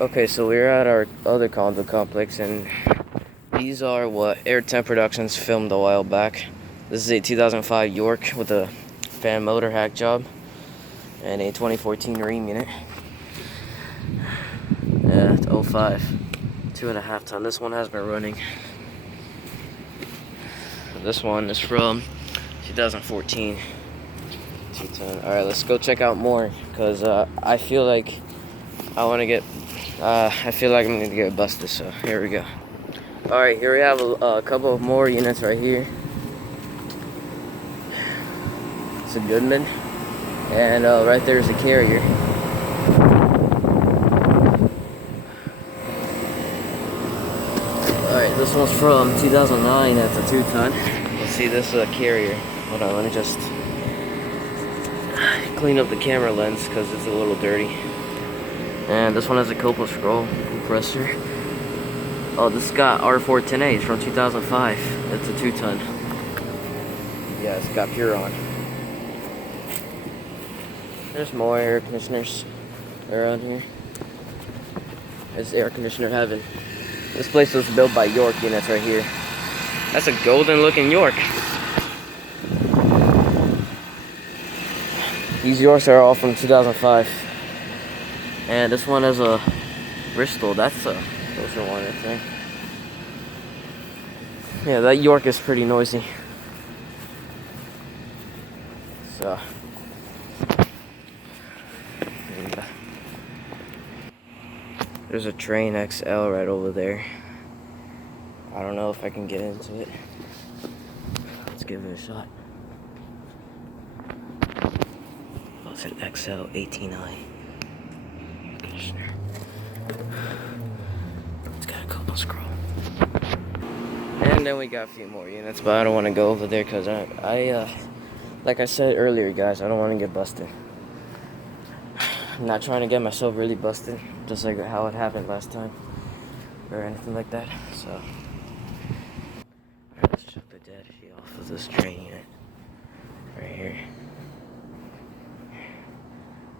Okay, so we're at our other condo complex, and these are what Air 10 Productions filmed a while back. This is a 2005 York with a fan motor hack job and a 2014 ream unit. Yeah, it's 05, 2.5 ton. This one has been running. This one is from 2014, 2 ton. All right, let's go check out more because I feel like I feel like I'm gonna get busted. So here we go. All right, here we have a couple of more units right here. It's a Goodman, and right there's a Carrier. All right, this one's from 2009. That's a 2 ton. Let's see this Carrier. Hold on, let me just clean up the camera lens because it's a little dirty. And this one has a Copa scroll compressor. Oh, this got R410A. It's from 2005. It's a 2 ton. Yeah, it's got Puron. There's more air conditioners around here. It's air conditioner heaven. This place was built by York units right here. That's a golden looking York. These Yorks are all from 2005. And this one has a Bristol. That's a closer one, I think. Yeah, that York is pretty noisy. So. There's a Train XL right over there. I don't know if I can get into it. Let's give it a shot. Oh, it's an XL 18i. Conditioner. It's got a couple scroll. And then we got a few more units, but I don't want to go over there because I like I said earlier, guys, I don't want to get busted. I'm not trying to get myself really busted, just like how it happened last time, or anything like that. So, alright, let's check the data sheet off of this train unit right here.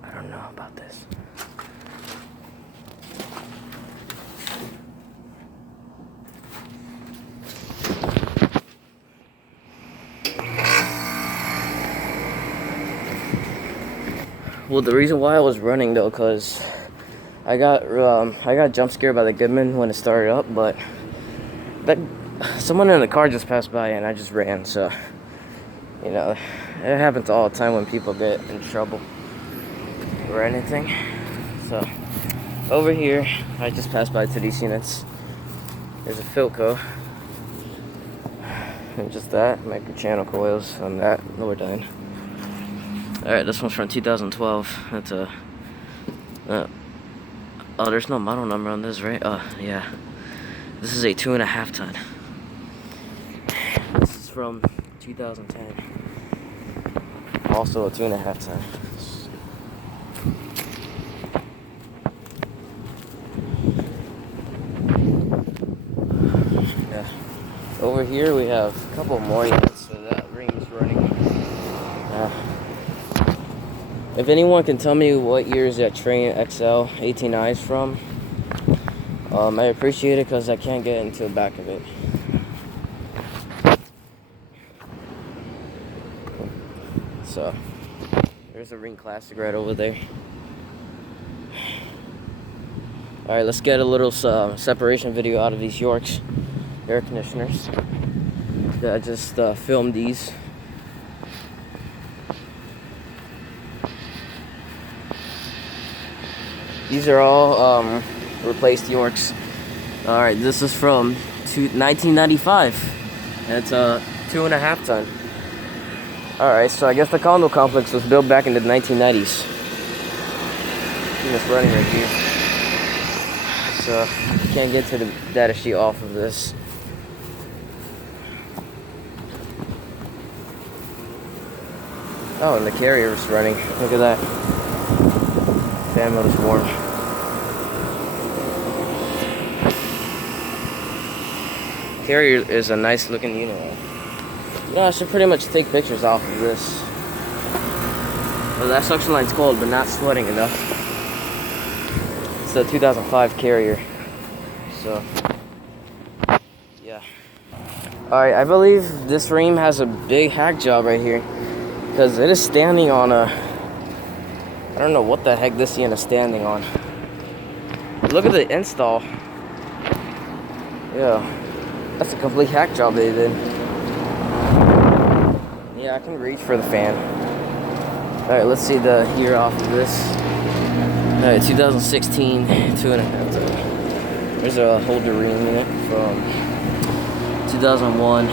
I don't know about this. Well, the reason why I was running though, cause I got jump scared by the Goodman when it started up, but someone in the car just passed by and I just ran. So, you know, it happens all the time when people get in trouble or anything. So, over here, I just passed by to these units. There's a Philco, and just that micro channel coils on that. No, we're done. Alright, this one's from 2012. That's a oh, there's no model number on this, right? Oh, yeah. This is a 2.5 ton. This is from 2010. Also a 2.5 ton. Yeah. Over here we have a couple more units, so that ring's running. If anyone can tell me what years that Train XL 18i is from, I appreciate it because I can't get into the back of it. So, there's a Ring Classic right over there. Alright, let's get a little separation video out of these Yorks air conditioners. I just filmed these. These are all replaced Yorks. Alright, this is from 1995. And it's a 2.5 ton. Alright, so I guess the condo complex was built back in the 1990s. It's running right here. So, can't get to the data sheet off of this. Oh, and the Carrier is running. Look at that. Fan mode is warm. Carrier is a nice looking unit. You know, I should pretty much take pictures off of this. Well, that suction line's cold, but not sweating enough. It's a 2005 Carrier. So, yeah. Alright, I believe this ream has a big hack job right here. Because it is standing on a... I don't know what the heck this unit is standing on. Look at the install. Yeah. That's a complete hack job they did. Yeah, I can reach for the fan. Alright, let's see the year off of this. Alright, 2016, 2.5 ton. There's a holder ream in it from 2001.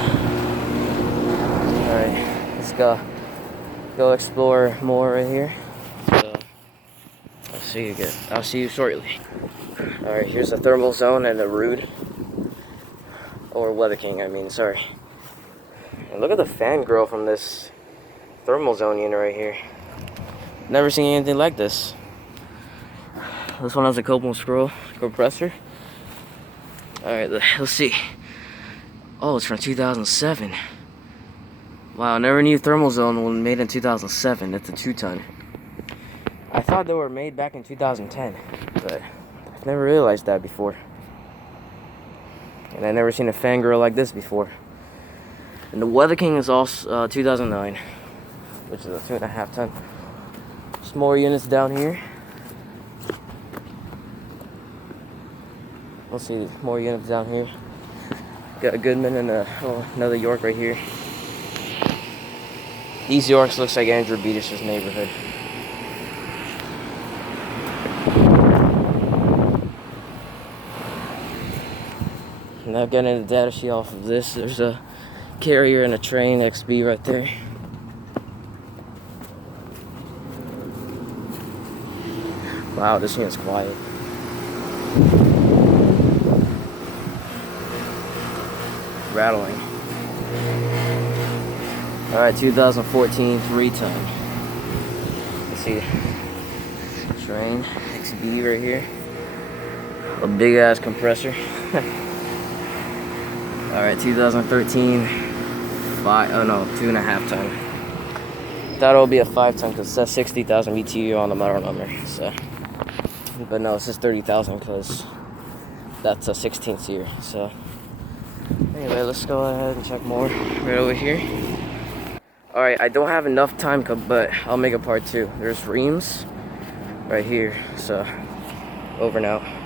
Alright, let's go explore more right here. So, I'll see you shortly. Alright, here's a thermal zone and a Rude. Or Weather King, I mean, sorry. And look at the fan grill from this thermal zone unit right here. Never seen anything like this. This one has a Copeland scroll compressor. Alright, let's see. Oh, it's from 2007. Wow, I never knew thermal zone was made in 2007. It's a 2-ton. I thought they were made back in 2010, but I've never realized that before. And I've never seen a fan grill like this before. And the Weather King is also 2009, which is a 2.5 ton. Some more units down here. Let's see, more units down here. Got a Goodman and another York right here. These Yorks looks like Andrew Beedish's neighborhood. Now getting the data sheet off of this. There's a Carrier and a Train XB right there. Wow, this unit's quiet. Rattling. Alright, 2014 3-ton. Let's see. Train XB right here. A big ass compressor. Alright, 2013 2.5 ton. Thought it'll be a 5-ton because it says 60,000 BTU on the model number. So, but no, it says 30,000 because that's a 16th year. So, anyway, let's go ahead and check more right over here. Alright, I don't have enough time, but I'll make a part 2. There's reams right here. So, over now.